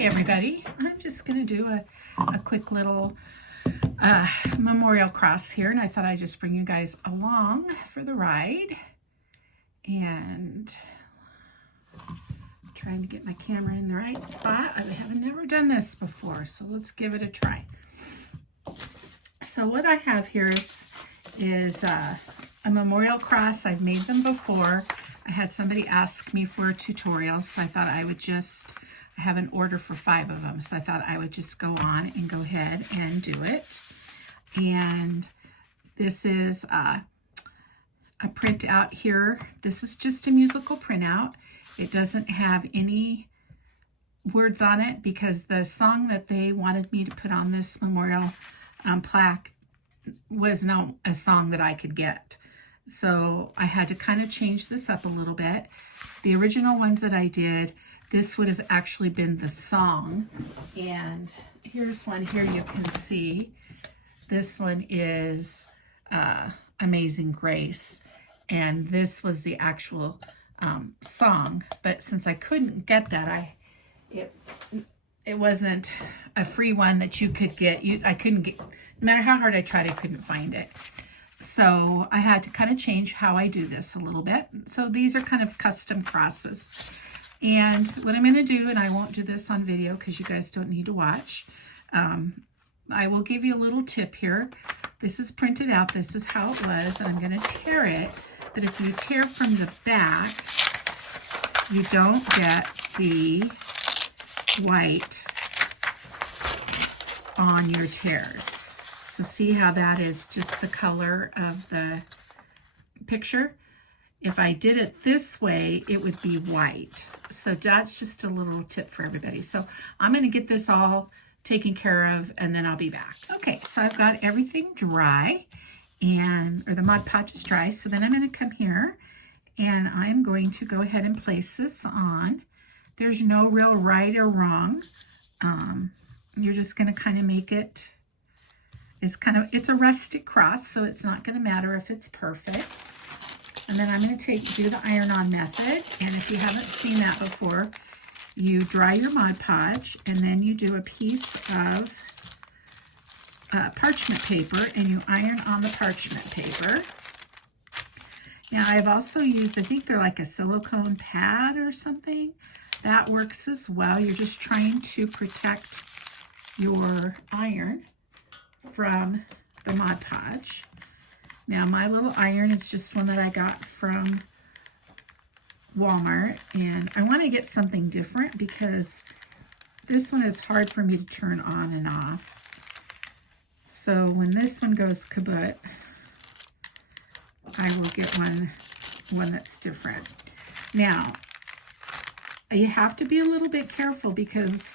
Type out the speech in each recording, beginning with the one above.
Hi everybody, I'm just going to do a quick little memorial cross here, and I thought I'd just bring you guys along for the ride. And trying to get my camera in the right spot. I have never done this before, so let's give it a try. So what I have here is a memorial cross. I've made them before. I had somebody ask me for a tutorial, so I thought I have an order for 5 of them, so I thought I would just go on and go ahead and do it. And this is a printout here. This is just a musical printout. It doesn't have any words on it because the song that they wanted me to put on this memorial plaque was not a song that I could get. So I had to kind of change this up a little bit. The original ones that I did, this would have actually been the song. And here's one here you can see. This one is Amazing Grace. And this was the actual song. But since I couldn't get that, it wasn't a free one that you could get. I couldn't get, no matter how hard I tried, I couldn't find it. So I had to kind of change how I do this a little bit. So these are kind of custom crosses. And what I'm going to do, and I won't do this on video because you guys don't need to watch, I will give you a little tip here. This is printed out. This is how it was, and I'm going to tear it. But if you tear from the back, you don't get the white on your tears. So see how that is just the color of the picture? If I did it this way, it would be white. So that's just a little tip for everybody. So I'm going to get this all taken care of, and then I'll be back. Okay, so I've got everything dry, or the Mod Podge is dry. So then I'm going to come here, and I'm going to go ahead and place this on. There's no real right or wrong. You're just going to kind of make it, it's a rustic cross, so it's not going to matter if it's perfect. And then I'm going to do the iron-on method. And if you haven't seen that before, you dry your Mod Podge, and then you do a piece of parchment paper, and you iron on the parchment paper. Now, I've also used, I think they're like a silicone pad or something. That works as well. You're just trying to protect your iron from the Mod Podge. Now, my little iron is just one that I got from Walmart, and I want to get something different because this one is hard for me to turn on and off. So when this one goes kaput, I will get one that's different. Now, you have to be a little bit careful because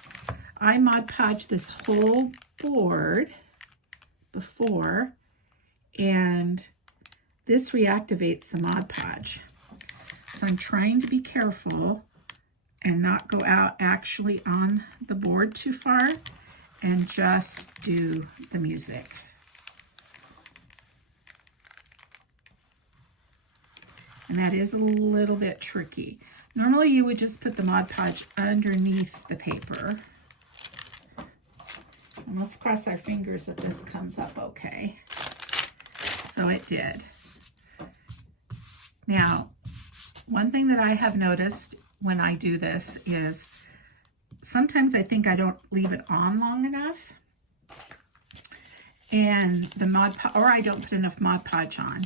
I Mod Podged this whole board before, and this reactivates the Mod Podge. So I'm trying to be careful and not go out actually on the board too far, and just do the music. And that is a little bit tricky. Normally you would just put the Mod Podge underneath the paper. And let's cross our fingers that this comes up okay. So it did. Now, one thing that I have noticed when I do this is sometimes I think I don't leave it on long enough, and or I don't put enough Mod Podge on.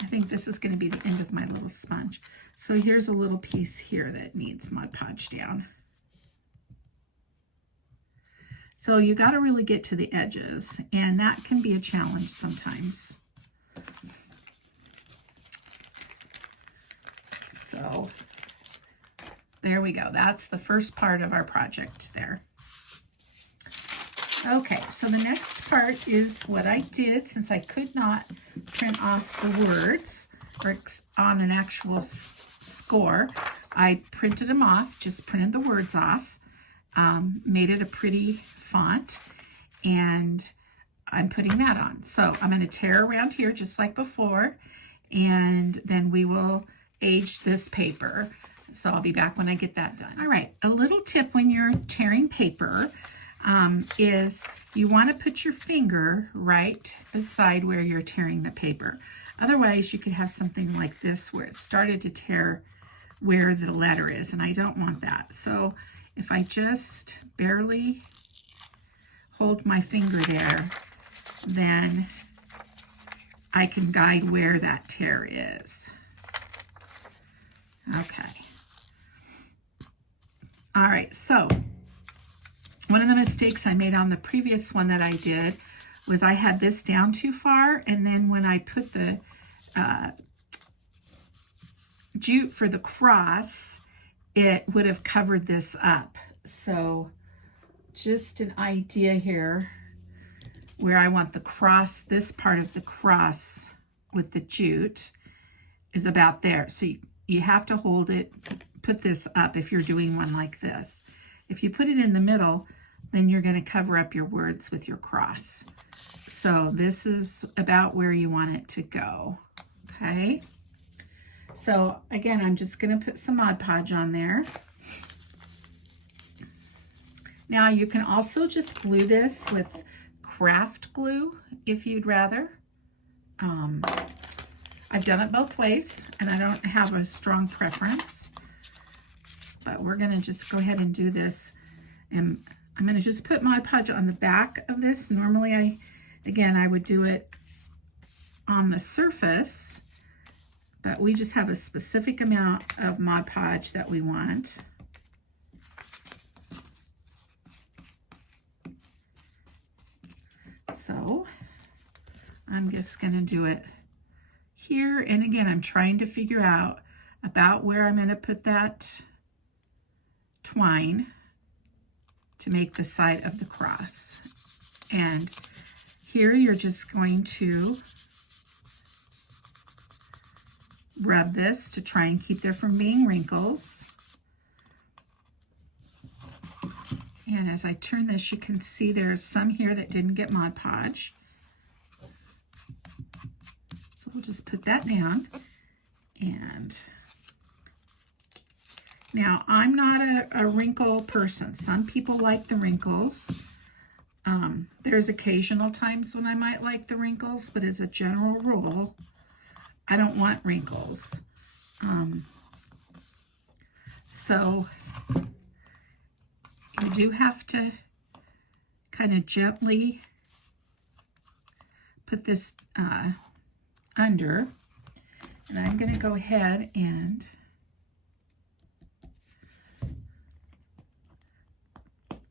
I think this is going to be the end of my little sponge. So here's a little piece here that needs Mod Podge down. So you got to really get to the edges, and that can be a challenge sometimes. So there we go. That's the first part of our project there. Okay, so the next part is what I did since I could not print off the words or on an actual score. I printed them off, just printed the words off. Made it a pretty font, and I'm putting that on. So I'm going to tear around here just like before, and then we will age this paper. So I'll be back when I get that done. All right, a little tip when you're tearing paper is you want to put your finger right beside where you're tearing the paper. Otherwise, you could have something like this where it started to tear where the letter is, and I don't want that. So if I just barely hold my finger there, then I can guide where that tear is. Okay. All right, so one of the mistakes I made on the previous one that I did was I had this down too far, and then when I put the jute for the cross, it would have covered this up. So just an idea here where I want the cross, this part of the cross with the jute is about there. So you have to hold it, put this up if you're doing one like this. If you put it in the middle, then you're going to cover up your words with your cross. So this is about where you want it to go. Okay. So again, I'm just going to put some Mod Podge on there. Now you can also just glue this with craft glue if you'd rather. I've done it both ways, and I don't have a strong preference, but we're going to just go ahead and do this. And I'm going to just put Mod Podge on the back of this. Normally I would do it on the surface, but we just have a specific amount of Mod Podge that we want. So I'm just going to do it here. And again, I'm trying to figure out about where I'm going to put that twine to make the side of the cross. And here you're just going to rub this to try and keep there from being wrinkles. And as I turn this, you can see there's some here that didn't get Mod Podge. So we'll just put that down. And now I'm not a wrinkle person. Some people like the wrinkles. There's occasional times when I might like the wrinkles, but as a general rule, I don't want wrinkles. So you do have to kind of gently put this under. And I'm going to go ahead and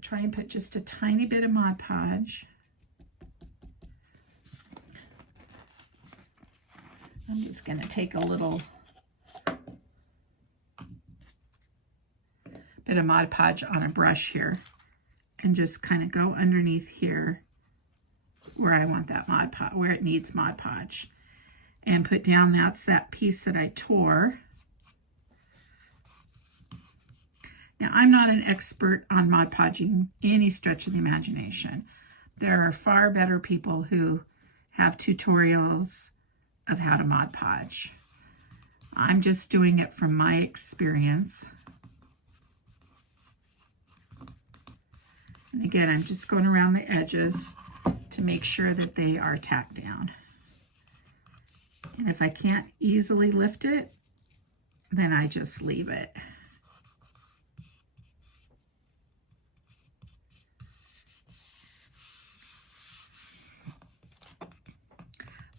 try and put just a tiny bit of Mod Podge. I'm just going to take a little bit of Mod Podge on a brush here and just kind of go underneath here where I want that Mod Podge, where it needs Mod Podge, and put down, that's that piece that I tore. Now, I'm not an expert on Mod Podging any stretch of the imagination. There are far better people who have tutorials of how to Mod Podge. I'm just doing it from my experience. And again, I'm just going around the edges to make sure that they are tacked down. And if I can't easily lift it, then I just leave it.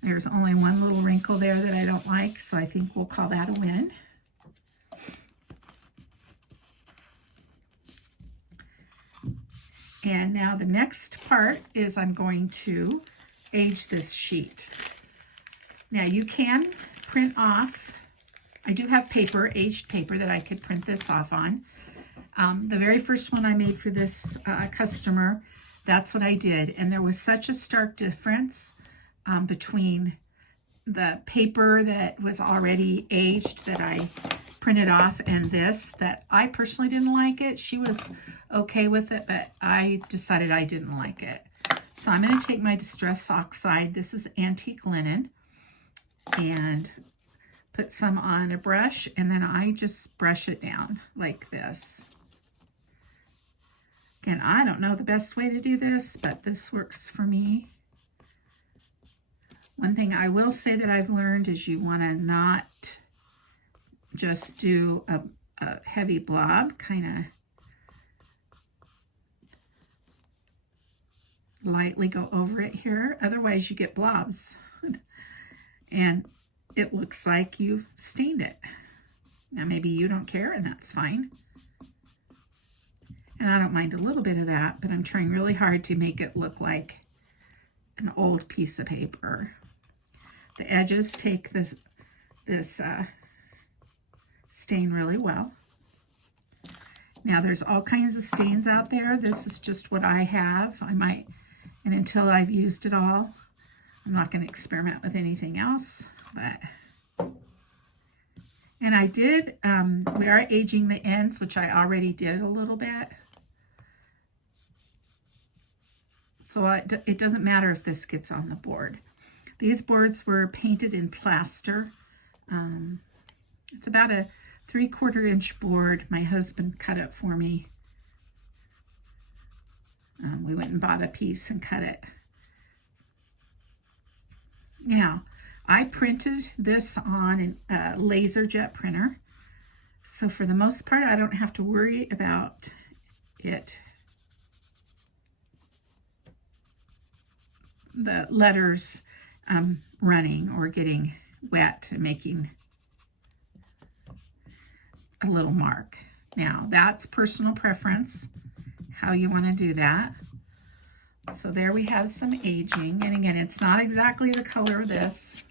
There's only one little wrinkle there that I don't like, so I think we'll call that a win. And now the next part is I'm going to age this sheet. Now you can print off, I do have paper, aged paper, that I could print this off on. The very first one I made for this customer, that's what I did. And there was such a stark difference between the paper that was already aged that I printed off and this, that I personally didn't like it. She was okay with it, but I decided I didn't like it. So I'm going to take my Distress Oxide, this is antique linen, and put some on a brush, and then I just brush it down like this. Again, I don't know the best way to do this, but this works for me. One thing I will say that I've learned is you want to not just do a heavy blob, kind of lightly go over it here. Otherwise you get blobs and it looks like you've stained it. Now maybe you don't care, and that's fine. And I don't mind a little bit of that, but I'm trying really hard to make it look like an old piece of paper. The edges take this stain really well. Now there's all kinds of stains out there. This is just what I have. I might, and until I've used it all, I'm not going to experiment with anything else. But, and I did, we are aging the ends, which I already did a little bit. So it doesn't matter if this gets on the board. These boards were painted in plaster. It's about a 3/4 inch board. My husband cut it for me. We went and bought a piece and cut it. Now, I printed this on a laser jet printer. So for the most part, I don't have to worry about it. The letters running or getting wet and making a little mark. Now, that's personal preference, how you want to do that. So there we have some aging. And again, it's not exactly the color of this.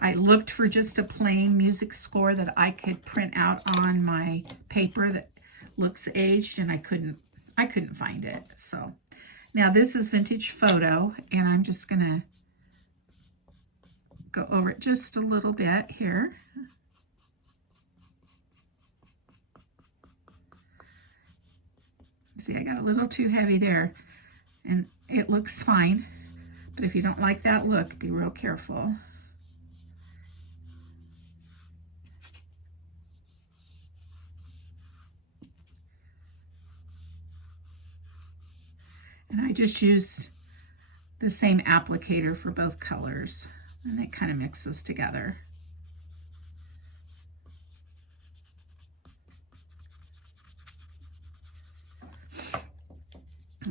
I looked for just a plain music score that I could print out on my paper that looks aged, and I couldn't find it. So now this is Vintage Photo, and I'm just gonna go over it just a little bit here. See, I got a little too heavy there, and it looks fine, but if you don't like that look, be real careful. And I just used the same applicator for both colors, and it kind of mixes together.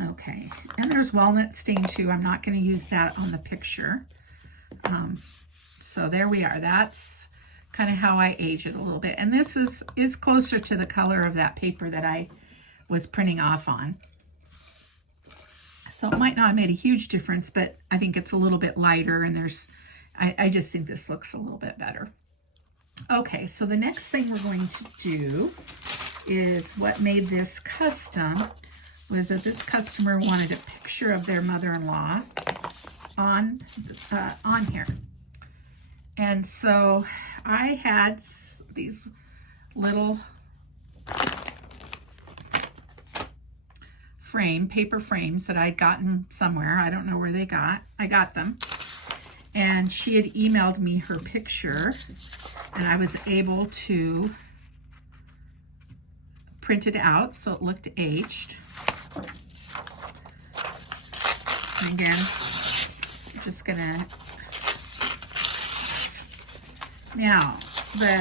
Okay, and there's walnut stain too. I'm not going to use that on the picture. So there we are. That's kind of how I age it a little bit. And this is closer to the color of that paper that I was printing off on. So it might not have made a huge difference, but I think it's a little bit lighter, and I just think this looks a little bit better. Okay, so the next thing we're going to do is what made this custom was that this customer wanted a picture of their mother-in-law on here. And so I had these little paper frames that I'd gotten somewhere. I don't know where I got them. And she had emailed me her picture, and I was able to print it out so it looked aged. And again, I'm just gonna, now the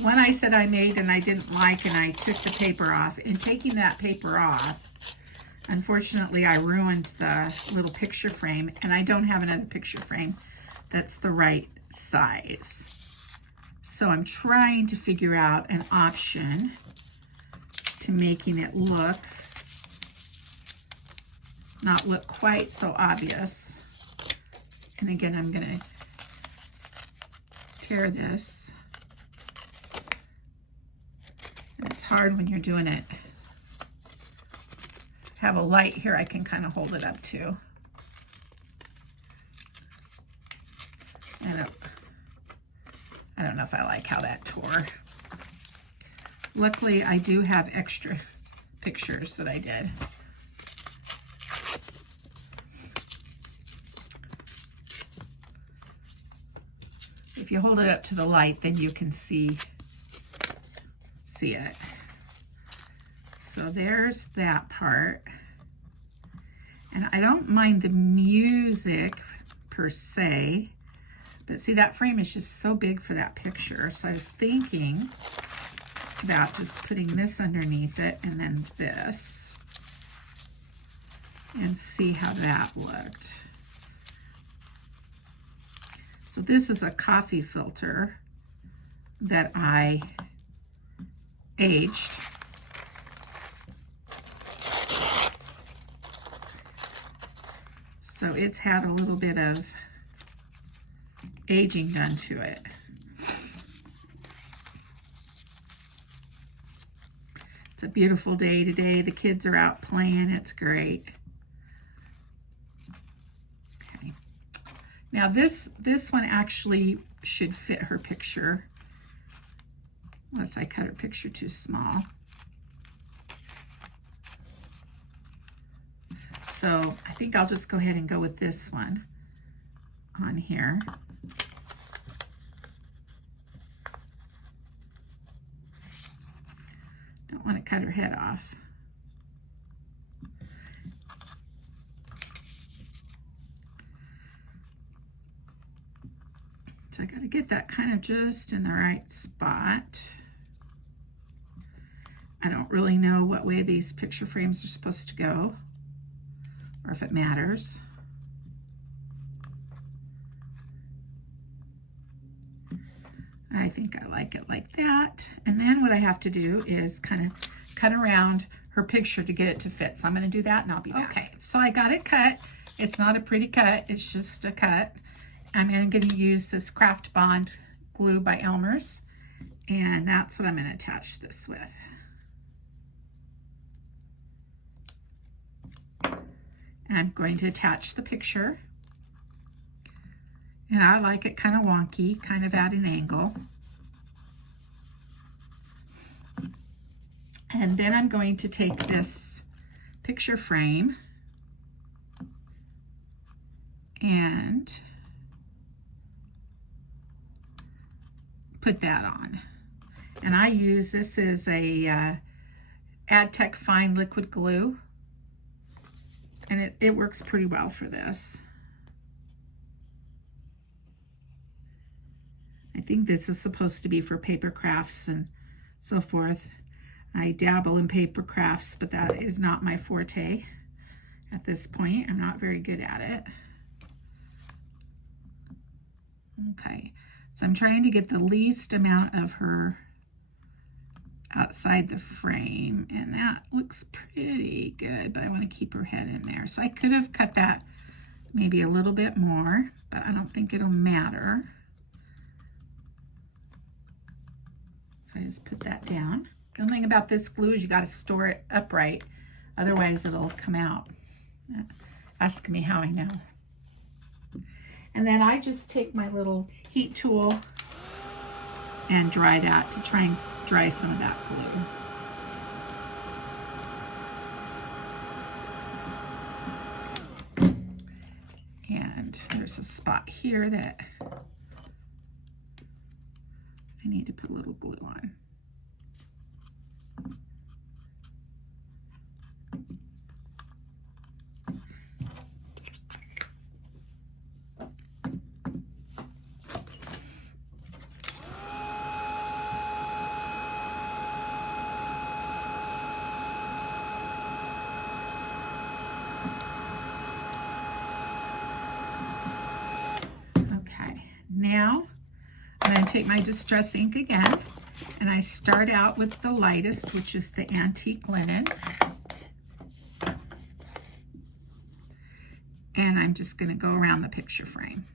one I said I made and I didn't like, and I took the paper off. In taking that paper off, unfortunately, I ruined the little picture frame, and I don't have another picture frame that's the right size. So I'm trying to figure out an option to making it not look quite so obvious. And again, I'm gonna tear this. And it's hard when you're doing it. Have a light here I can kind of hold it up to. I don't know if I like how that tore. Luckily, I do have extra pictures that I did. If if you hold it up to the light, then you can see it. So there's that part. And I don't mind the music per se, but see, that frame is just so big for that picture. So I was thinking about just putting this underneath it and then this, and see how that looked. So this is a coffee filter that I aged. So it's had a little bit of aging done to it. It's a beautiful day today. The kids are out playing. It's great. Okay. Now this one actually should fit her picture, unless I cut her picture too small. So I think I'll just go ahead and go with this one on here. Don't want to cut her head off. So I got to get that kind of just in the right spot. I don't really know what way these picture frames are supposed to go, or if it matters. I think I like it like that. And then what I have to do is kind of cut around her picture to get it to fit. So I'm going to do that and I'll be back. Okay, so I got it cut. It's not a pretty cut, it's just a cut. I'm going to use this Craft Bond glue by Elmer's, and that's what I'm going to attach this with. And I'm going to attach the picture. And I like it kind of wonky, kind of at an angle. And then I'm going to take this picture frame and put that on. And I use, this is a AdTech Fine Liquid Glue. And it works pretty well for this. I think this is supposed to be for paper crafts and so forth. I dabble in paper crafts, but that is not my forte at this point. I'm not very good at it. Okay, so I'm trying to get the least amount of her outside the frame, and that looks pretty good, but I want to keep her head in there. So I could have cut that maybe a little bit more, but I don't think it'll matter. So I just put that down. The only thing about this glue is you got to store it upright, otherwise it'll come out. Ask me how I know. And then I just take my little heat tool and dry that to try and dry some of that glue. And there's a spot here that I need to put a little glue on. Now I'm going to take my Distress ink again, and I start out with the lightest, which is the Antique Linen. And I'm just going to go around the picture frame.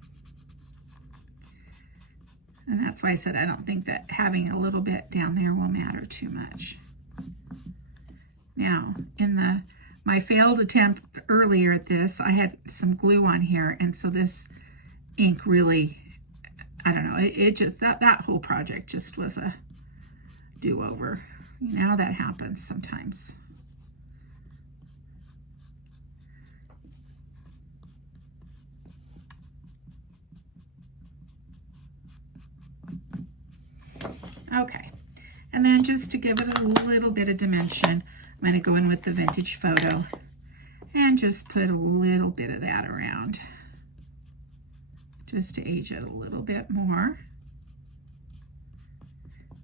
And that's why I said I don't think that having a little bit down there will matter too much. Now, in my failed attempt earlier at this, I had some glue on here, and so this ink really, I don't know, it just, that whole project just was a do-over. You know, that happens sometimes. And then just to give it a little bit of dimension, I'm going to go in with the vintage photo and just put a little bit of that around, just to age it a little bit more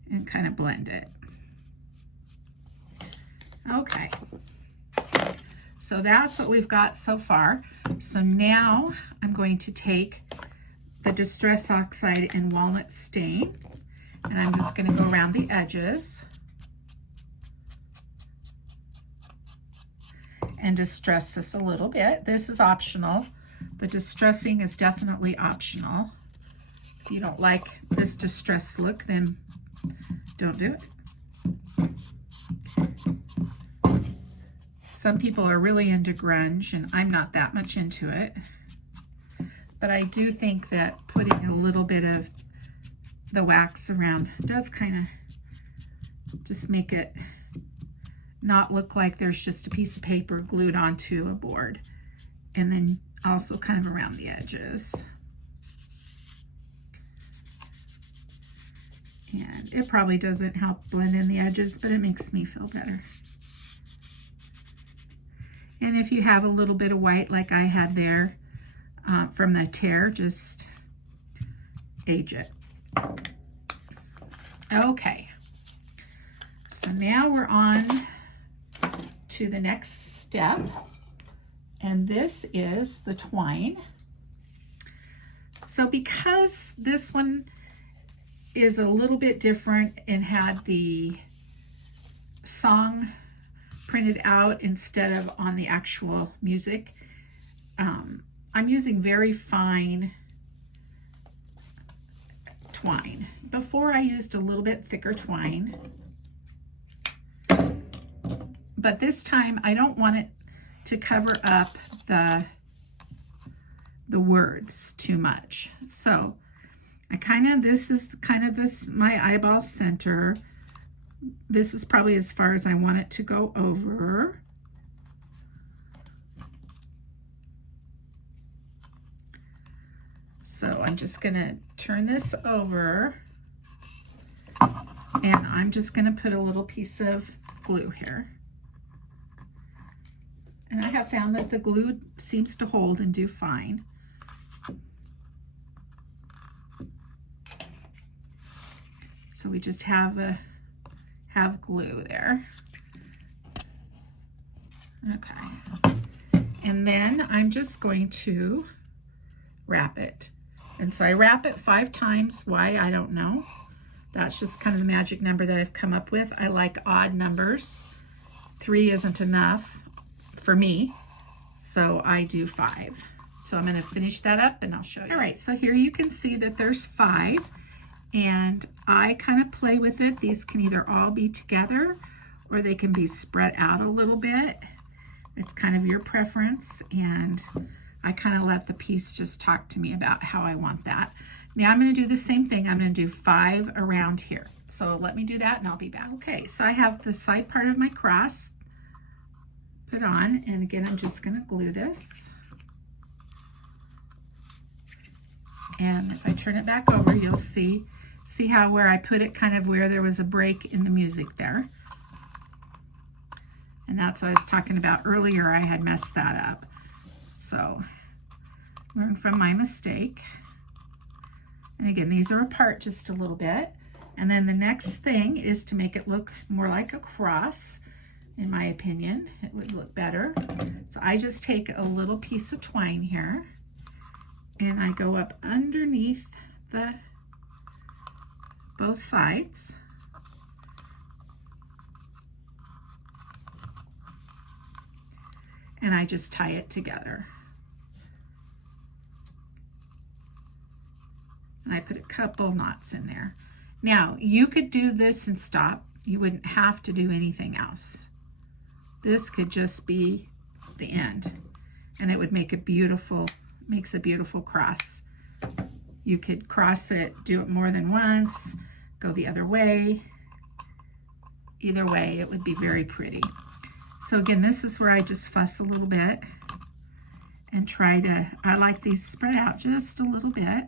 and kind of blend it. Okay, so that's what we've got so far. So now I'm going to take the Distress Oxide and Walnut Stain, and I'm just going to go around the edges and distress this a little bit. This is optional. The distressing is definitely optional. If you don't like this distress look, then don't do it. Some people are really into grunge, and I'm not that much into it. But I do think that putting a little bit of the wax around does kind of just make it not look like there's just a piece of paper glued onto a board. And then also kind of around the edges. And it probably doesn't help blend in the edges, but it makes me feel better. And if you have a little bit of white like I had there from the tear, just age it. Okay, so now we're on to the next step, and this is the twine. So because this one is a little bit different and had the song printed out instead of on the actual music, I'm using very fine twine. Before I used a little bit thicker twine, but this time I don't want it to cover up the words too much. So this is my eyeball center. This is probably as far as I want it to go over. So I'm just gonna turn this over, and I'm just gonna put a little piece of glue here. And I have found that the glue seems to hold and do fine. So we just have glue there. Okay. And then I'm just going to wrap it. And so I wrap it 5 times. Why? I don't know. That's just kind of the magic number that I've come up with. I like odd numbers. 3 isn't enough for me, so I do 5. So I'm going to finish that up and I'll show you. All right, so here you can see that there's 5, and I kind of play with it. These can either all be together or they can be spread out a little bit. It's kind of your preference, and I kind of let the piece just talk to me about how I want that. Now I'm going to do the same thing. I'm going to do 5 around here. So let me do that and I'll be back. Okay, so I have the side part of my cross put on, and again I'm just going to glue this. And if I turn it back over, you'll see how where I put it, kind of where there was a break in the music there. And that's what I was talking about earlier. I had messed that up. So learn from my mistake. And again, these are apart just a little bit. And then the next thing is to make it look more like a cross. In my opinion, it would look better. So I just take a little piece of twine here, and I go up underneath both sides. And I just tie it together. And I put a couple knots in there. Now, you could do this and stop. You wouldn't have to do anything else. This could just be the end, and it would make a beautiful, makes a beautiful cross. You could cross it, do it more than once, go the other way. Either way, it would be very pretty. So again, this is where I just fuss a little bit and try to, I like these spread out just a little bit.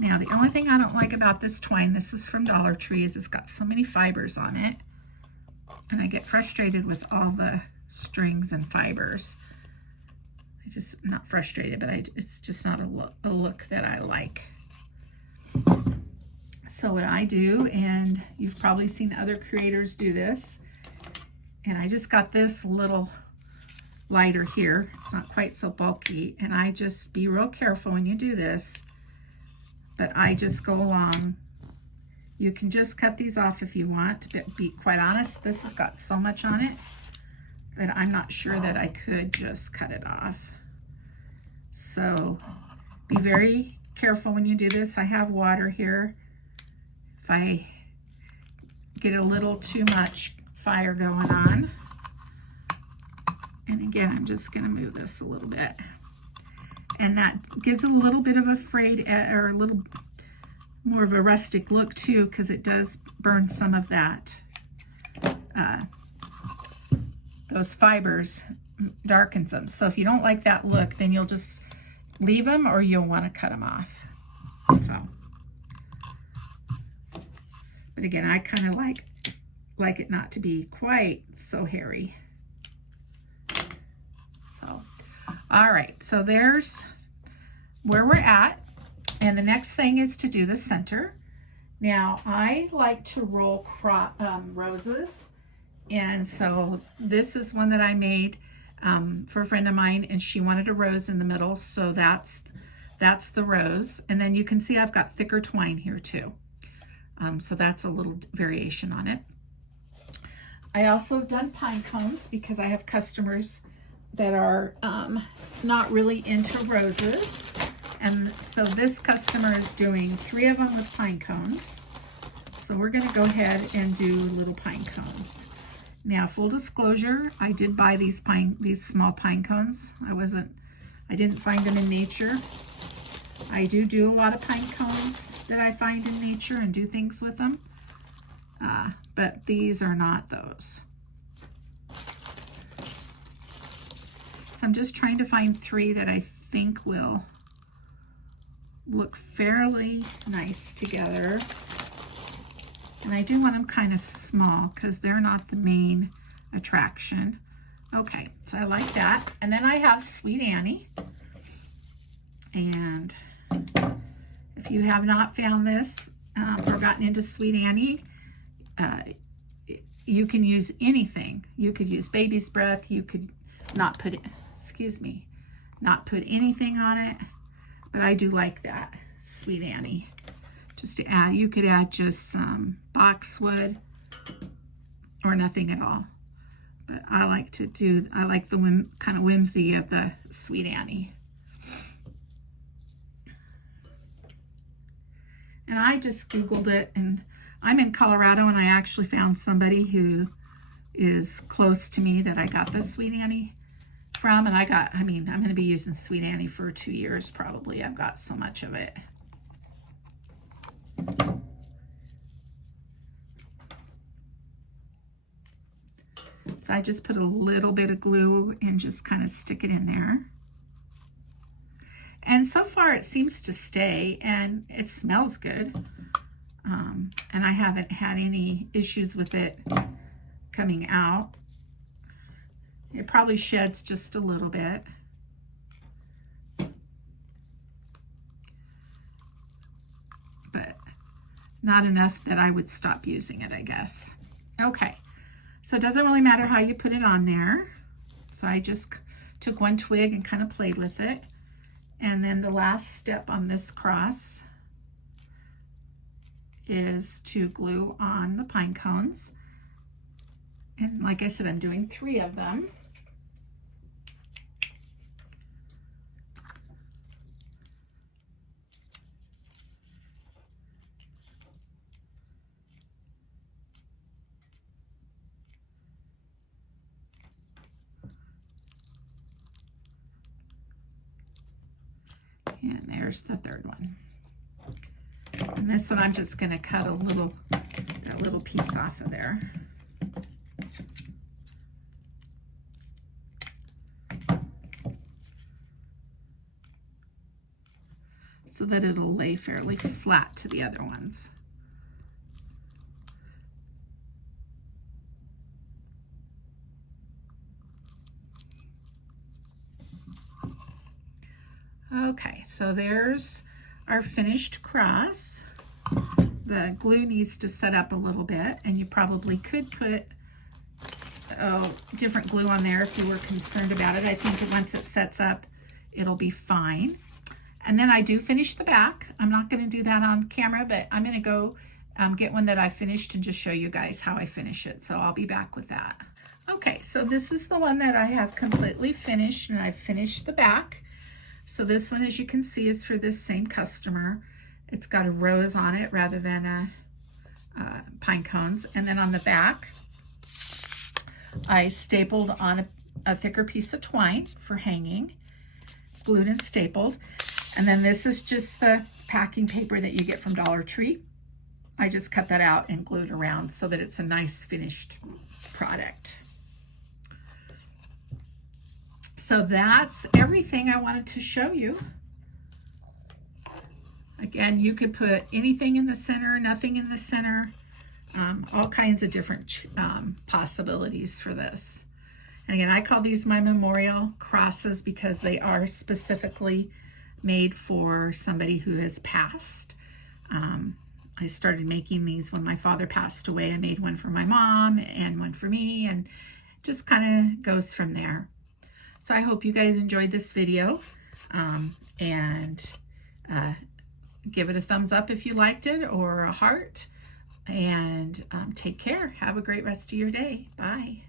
Now, the only thing I don't like about this twine, this is from Dollar Tree, is it's got so many fibers on it. And I get frustrated with all the strings and fibers. Not frustrated, but it's just not a look that I like. So what I do, and you've probably seen other creators do this, and I just got this little lighter here. It's not quite so bulky, and I just be real careful when you do this, but I just go along. You can just cut these off if you want, but be quite honest, this has got so much on it that I'm not sure that I could just cut it off. So be very careful when you do this. I have water here. If I get a little too much fire going on, and again, I'm just going to move this a little bit, and that gives a little bit of a frayed or a little more of a rustic look too, because it does burn some of that those fibers, darkens them. So if you don't like that look, then you'll just leave them, or you'll want to cut them off. So, but again, I kind of like it not to be quite so hairy. So, all right, so there's where we're at. And the next thing is to do the center. Now, I like to roll roses. And so this is one that I made for a friend of mine, and she wanted a rose in the middle. So that's the rose. And then you can see I've got thicker twine here too. So that's a little variation on it. I also have done pine cones because I have customers that are not really into roses. And so this customer is doing 3 of them with pine cones. So we're going to go ahead and do little pine cones. Now, full disclosure, I did buy these small pine cones. I didn't find them in nature. I do a lot of pine cones that I find in nature and do things with them. But these are not those. So I'm just trying to find 3 that I think will look fairly nice together. And I do want them kind of small because they're not the main attraction. Okay, so I like that. And then I have Sweet Annie. And if you have not found this or gotten into Sweet Annie, you can use anything. You could use baby's breath. You could not put anything on it. But I do like that, Sweet Annie. Just to add, you could add just some boxwood or nothing at all. But I like the kind of whimsy of the Sweet Annie. And I just Googled it, and I'm in Colorado, and I actually found somebody who is close to me that I got the Sweet Annie from, and I'm going to be using Sweet Annie for 2 years probably. I've got so much of it. So I just put a little bit of glue and just kind of stick it in there. And so far it seems to stay, and it smells good. And I haven't had any issues with it coming out. It probably sheds just a little bit. But not enough that I would stop using it, I guess. Okay, so it doesn't really matter how you put it on there. So I just took one twig and kind of played with it. And then the last step on this cross is to glue on the pine cones. And like I said, I'm doing 3 of them. And there's the 3rd one. And this one I'm just going to cut that little piece off of there. so that it'll lay fairly flat to the other ones. Okay, so there's our finished cross. The glue needs to set up a little bit, and you probably could put different glue on there if you were concerned about it. I think that once it sets up, it'll be fine. And then I do finish the back. I'm not going to do that on camera, but I'm going to go get one that I finished and just show you guys how I finish it. So I'll be back with that. Okay, so this is the one that I have completely finished, and I've finished the back. So this one, as you can see, is for this same customer. It's got a rose on it rather than pine cones. And then on the back, I stapled on a thicker piece of twine for hanging, glued and stapled. And then this is just the packing paper that you get from Dollar Tree. I just cut that out and glued around so that it's a nice finished product. So that's everything I wanted to show you. Again, you could put anything in the center, nothing in the center, all kinds of different possibilities for this. And again, I call these my memorial crosses because they are specifically made for somebody who has passed. I started making these when my father passed away. I made one for my mom and one for me, and just kind of goes from there. So I hope you guys enjoyed this video, and give it a thumbs up if you liked it, or a heart, and take care. Have a great rest of your day. Bye.